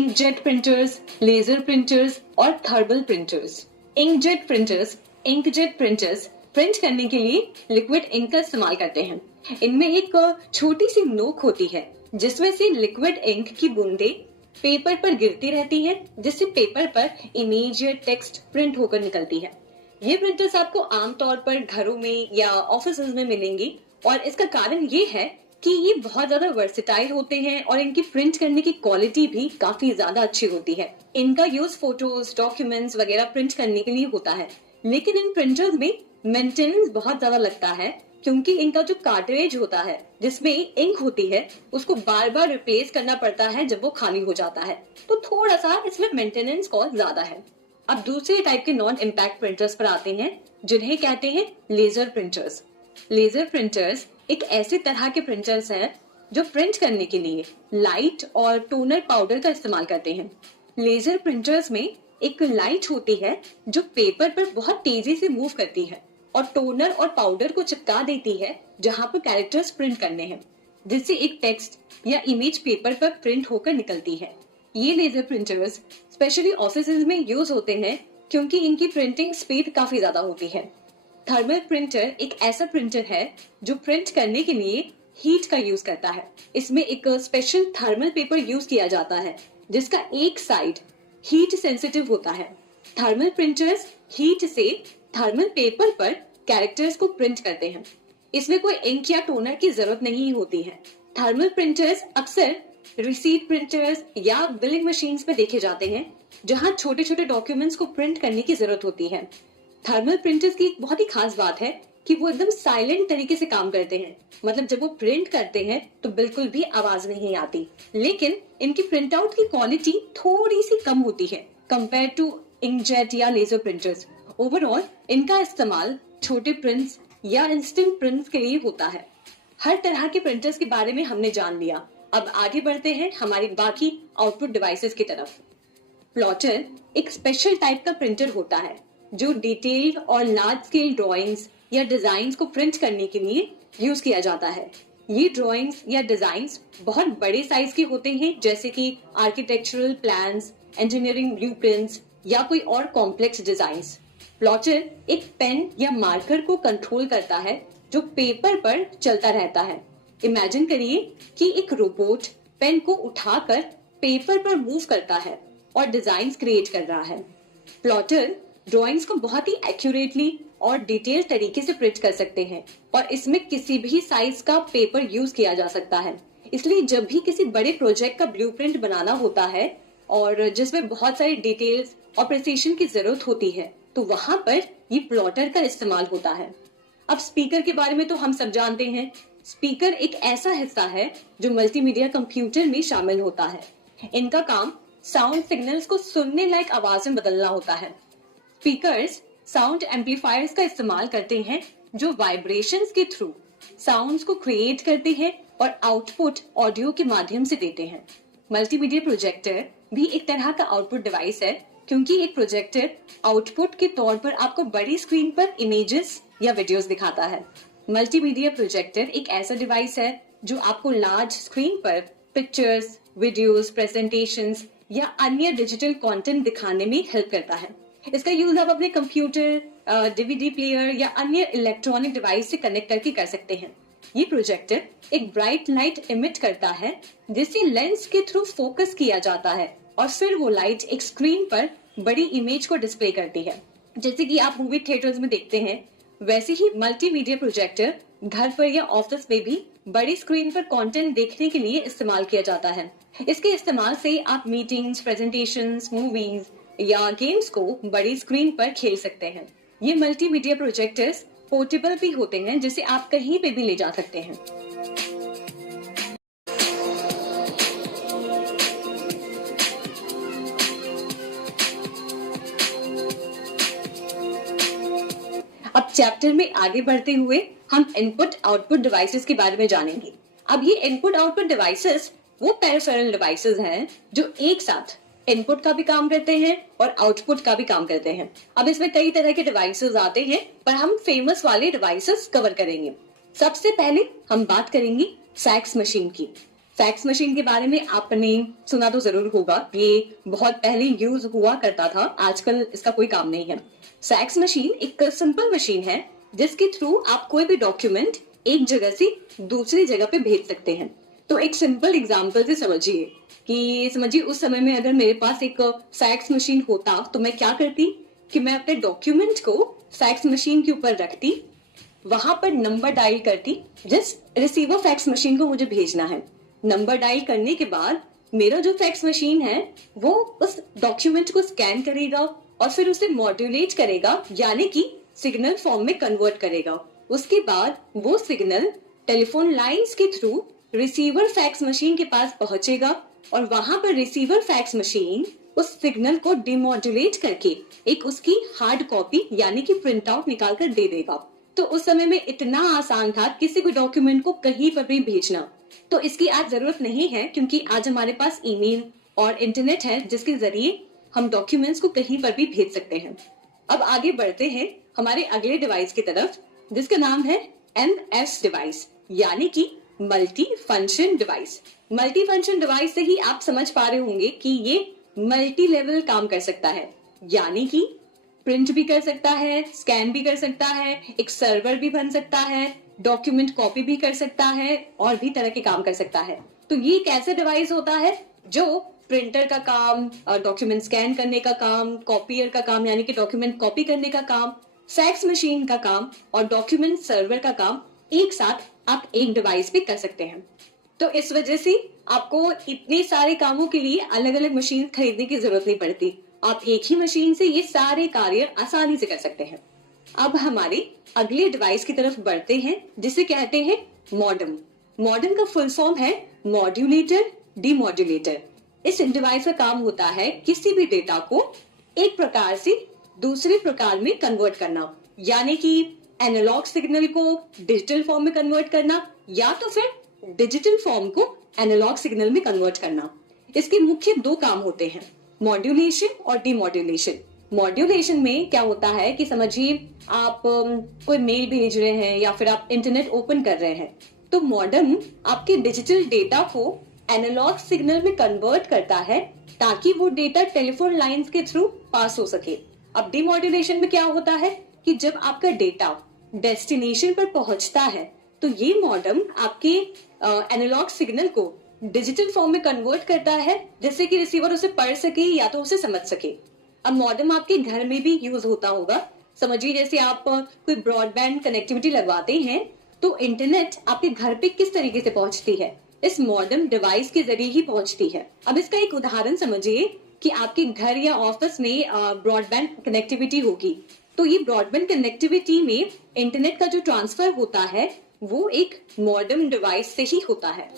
Inkjet printers, laser printers और thermal printers. Inkjet printers print करने के लिए लिक्विड इंक का इस्तेमाल करते हैं। इनमें एक छोटी सी नोक होती है जिसमें से लिक्विड इंक की बूंदें पेपर पर गिरती रहती है, जिससे पेपर पर इमेज या टेक्स्ट प्रिंट होकर निकलती है। ये प्रिंटर्स आपको आमतौर पर घरों में या ऑफिस में मिलेंगी और इसका कारण ये है कि ये बहुत ज्यादा वर्सेटाइल होते हैं और इनकी प्रिंट करने की क्वालिटी भी काफी ज्यादा अच्छी होती है। इनका यूज फोटोज, डॉक्यूमेंट्स वगैरह प्रिंट करने के लिए होता है, लेकिन इन प्रिंटर्स में मेंटेनेंस बहुत ज्यादा लगता है क्योंकि इनका जो कार्ट्रिज होता है जिसमें इंक होती है उसको बार बार रिप्लेस करना पड़ता है जब वो खाली हो जाता है, तो थोड़ा सा इसमें मेंटेनेंस कॉस्ट ज्यादा है। अब दूसरे टाइप के नॉन इम्पैक्ट प्रिंटर्स पर आते हैं जिन्हें कहते हैं लेजर प्रिंटर्स। लेजर प्रिंटर्स एक ऐसे तरह के प्रिंटर्स हैं जो प्रिंट करने के लिए लाइट और टोनर पाउडर का इस्तेमाल करते हैं। लेजर प्रिंटर्स में एक लाइट होती है जो पेपर पर बहुत तेजी से मूव करती है और टोनर और पाउडर को चिपका देती है जहां पर कैरेक्टर्स प्रिंट करने हैं, जिससे एक टेक्स्ट या इमेज पेपर पर प्रिंट होकर निकलती है। ये लेजर प्रिंटर्स स्पेशली ऑफिसेज में यूज होते हैं क्योंकि इनकी प्रिंटिंग स्पीड काफी ज्यादा होती है। थर्मल प्रिंटर एक ऐसा प्रिंटर है जो प्रिंट करने के लिए हीट का यूज करता है। इसमें एक स्पेशल थर्मल पेपर यूज किया जाता है जिसका एक साइड हीट सेंसिटिव होता है। थर्मल प्रिंटर्स हीट से थर्मल पेपर पर कैरेक्टर्स को प्रिंट करते हैं। इसमें कोई इंक या टोनर की जरूरत नहीं होती है। थर्मल प्रिंटर्स अक्सर रिसीट प्रिंटर्स या बिलिंग मशीन्स में देखे जाते हैं जहां छोटे छोटे डॉक्यूमेंट्स को प्रिंट करने की जरूरत होती है। थर्मल प्रिंटर्स की एक बहुत ही खास बात है कि वो एकदम साइलेंट तरीके से काम करते हैं, मतलब जब वो प्रिंट करते हैं तो बिल्कुल भी आवाज नहीं आती, लेकिन इनकी प्रिंट आउट की क्वालिटी थोड़ी सी कम होती है कंपेयर टू इंकजेट या लेजर प्रिंटर्स। ओवरऑल इनका इस्तेमाल छोटे प्रिंट्स या इंस्टेंट प्रिंट्स के लिए होता है। हर तरह के प्रिंटर्स के बारे में हमने जान लिया, अब आगे बढ़ते हैं हमारी बाकी आउटपुट डिवाइसेस की तरफ। प्लॉटर एक स्पेशल टाइप का प्रिंटर होता है जो डिटेल्ड और लार्ज स्केल ड्राइंग्स या डिजाइन्स को प्रिंट करने के लिए यूज किया जाता है। ये ड्राइंग्स या डिजाइन्स बहुत बड़े साइज के होते हैं, जैसे कि आर्किटेक्चरल प्लान्स, इंजीनियरिंग ब्लूप्रिंट्स या कोई और कॉम्प्लेक्स डिजाइन्स। प्लॉटर एक पेन या मार्कर को कंट्रोल करता है जो पेपर पर चलता रहता है। इमेजिन करिए कि एक रोबोट पेन को उठाकर पेपर पर मूव करता है और डिजाइन्स क्रिएट कर रहा है। प्लॉटर ड्राइंग्स को बहुत ही एक्यूरेटली और डिटेल तरीके से प्रिंट कर सकते हैं और इसमें किसी भी साइज का पेपर यूज किया जा सकता है। इसलिए जब भी किसी बड़े प्रोजेक्ट का ब्लूप्रिंट बनाना होता है और जिसमें बहुत सारी डिटेल्स और प्रिसीजन की जरूरत होती है तो वहां पर ये प्लॉटर का इस्तेमाल होता है। अब स्पीकर के बारे में तो हम सब जानते हैं। स्पीकर एक ऐसा हिस्सा है जो मल्टीमीडिया कंप्यूटर में शामिल होता है। इनका काम साउंड सिग्नल्स को सुनने लायक आवाज में बदलना होता है। स्पीकर्स साउंड एम्पलीफायर्स का इस्तेमाल करते हैं जो वाइब्रेशंस के थ्रू साउंड्स को क्रिएट करते हैं और आउटपुट ऑडियो के माध्यम से देते हैं। मल्टीमीडिया प्रोजेक्टर भी एक तरह का आउटपुट डिवाइस है क्योंकि एक प्रोजेक्टर आउटपुट के तौर पर आपको बड़ी स्क्रीन पर इमेजेस या वीडियोस दिखाता है। मल्टीमीडिया प्रोजेक्टर एक ऐसा डिवाइस है जो आपको लार्ज स्क्रीन पर पिक्चर्स, वीडियोस, प्रेजेंटेशंस या अन्य डिजिटल कंटेंट दिखाने में हेल्प करता है। इसका यूज आप अपने कंप्यूटर, डीवीडी प्लेयर या अन्य इलेक्ट्रॉनिक डिवाइस से कनेक्ट करके कर सकते हैं। ये प्रोजेक्टर एक ब्राइट लाइट इमिट करता है जिसे लेंस के थ्रू फोकस किया जाता है और फिर वो लाइट एक स्क्रीन पर बड़ी इमेज को डिस्प्ले करती है। जैसे कि आप मूवी थिएटर्स में देखते हैं, वैसे ही मल्टीमीडिया प्रोजेक्टर घर पर या ऑफिस में भी बड़ी स्क्रीन पर कंटेंट देखने के लिए इस्तेमाल किया जाता है। इसके इस्तेमाल से आप मीटिंग्स, प्रेजेंटेशंस, मूवीज या गेम्स को बड़ी स्क्रीन पर खेल सकते हैं। ये मल्टीमीडिया प्रोजेक्टर्स पोर्टेबल भी होते हैं जिसे आप कहीं पे भी ले जा सकते हैं। अब चैप्टर में आगे बढ़ते हुए हम इनपुट आउटपुट डिवाइसेस के बारे में जानेंगे। अब ये इनपुट आउटपुट डिवाइसेस वो पेरिफेरल डिवाइसेस हैं जो एक साथ इनपुट का भी काम करते हैं और आउटपुट का भी काम करते हैं। अब इसमें कई तरह के डिवाइसेस आते हैं पर हम फेमस वाले डिवाइसेस कवर करेंगे। सबसे पहले हम बात करेंगे फैक्स मशीन की। फैक्स मशीन के बारे में आपने सुना तो जरूर होगा, ये बहुत पहले यूज हुआ करता था, आजकल इसका कोई काम नहीं है। फैक्स मशीन एक सिंपल मशीन है जिसके थ्रू आप कोई भी डॉक्यूमेंट एक जगह से दूसरी जगह पे भेज सकते हैं। तो एक सिंपल एग्जांपल से समझिए उस समय में अगर मेरे पास एक फैक्स मशीन होता तो मैं क्या करती कि मैं अपने डॉक्यूमेंट को फैक्स मशीन के ऊपर रखती, वहां पर नंबर डायल करती जिस रिसीवर फैक्स मशीन को मुझे भेजना है। नंबर डायल करने के बाद मेरा जो फैक्स मशीन है वो उस डॉक्यूमेंट को स्कैन करेगा और फिर उसे मॉड्यूलेट करेगा, यानी कि सिग्नल फॉर्म में कन्वर्ट करेगा। उसके बाद वो सिग्नल टेलीफोन लाइंस के थ्रू रिसीवर फैक्स मशीन के पास पहुंचेगा और वहां पर रिसीवर फैक्स मशीन उस सिग्नल को डिमॉड्यूलेट करके एक उसकी हार्ड कॉपी यानी कि प्रिंट आउट निकाल कर दे देगा। तो उस समय में इतना आसान था किसी भी डॉक्यूमेंट को कहीं पर भी भेजना। तो इसकी आज जरूरत नहीं है क्योंकि आज हमारे पास ईमेल और इंटरनेट है जिसके जरिए हम डॉक्यूमेंट्स को कहीं पर भी भेज सकते हैं। अब आगे बढ़ते हैं हमारे अगले डिवाइस की तरफ जिसका नाम है MS डिवाइस यानी कि multi function device. Multi function device से ही आप समझ पा रहे होंगे कि ये मल्टी लेवल काम कर सकता है, यानी कि प्रिंट भी कर सकता है, स्कैन भी कर सकता है, एक सर्वर भी बन सकता है, डॉक्यूमेंट कॉपी भी कर सकता है और भी तरह के काम कर सकता है। तो ये एक ऐसा डिवाइस होता है जो प्रिंटर का काम, डॉक्यूमेंट स्कैन करने का काम, कॉपियर का काम यानी कि डॉक्यूमेंट कॉपी करने का काम, फैक्स मशीन का काम और डॉक्यूमेंट सर्वर का काम एक साथ आप एक डिवाइस पे कर सकते हैं। तो इस वजह से आपको इतने सारे कामों के लिए अलग अलग मशीन खरीदने की जरूरत नहीं पड़ती, आप एक ही मशीन से ये सारे कार्य आसानी से कर सकते हैं। अब हमारे अगले डिवाइस की तरफ बढ़ते हैं जिसे कहते हैं मॉडेम। मॉडेम का फुल फॉर्म है मॉड्यूलेटर डीमॉड्यूलेटर। इस डिवाइस का काम होता है किसी भी डेटा को एक प्रकार से दूसरे प्रकार में कन्वर्ट करना, यानी कि एनालॉग सिग्नल को डिजिटल फॉर्म में कन्वर्ट करना या तो फिर डिजिटल फॉर्म को एनालॉग सिग्नल में कन्वर्ट करना। इसके मुख्य दो काम होते हैं, मॉड्यूलेशन और डीमॉड्यूलेशन। मॉड्यूलेशन में क्या होता है कि समझिए आप कोई मेल भेज रहे हैं या फिर आप इंटरनेट ओपन कर रहे हैं, तो मॉडेम आपके डिजिटल डेटा को एनालॉग सिग्नल में कन्वर्ट करता है ताकि वो डेटा टेलीफोन लाइंस के थ्रू पास हो सके। अब डीमॉड्यूलेशन में क्या होता है कि जब आपका डेटा डेस्टिनेशन पर पहुंचता है तो ये मॉडेम आपके एनालॉग सिग्नल को डिजिटल फॉर्म में कन्वर्ट करता है जिससे कि रिसीवर उसे पढ़ सके या तो उसे समझ सके। अब मॉडेम आपके घर में भी यूज होता होगा, समझिए जैसे आप कोई ब्रॉडबैंड कनेक्टिविटी लगवाते हैं तो इंटरनेट आपके घर पे किस तरीके से पहुंचती है, इस मॉडेम डिवाइस के जरिए ही पहुंचती है। अब इसका एक उदाहरण समझिए कि आपके घर या ऑफिस में ब्रॉडबैंड कनेक्टिविटी होगी, तो ये ब्रॉडबैंड कनेक्टिविटी में इंटरनेट का जो ट्रांसफर होता है वो एक मॉडेम डिवाइस से ही होता है।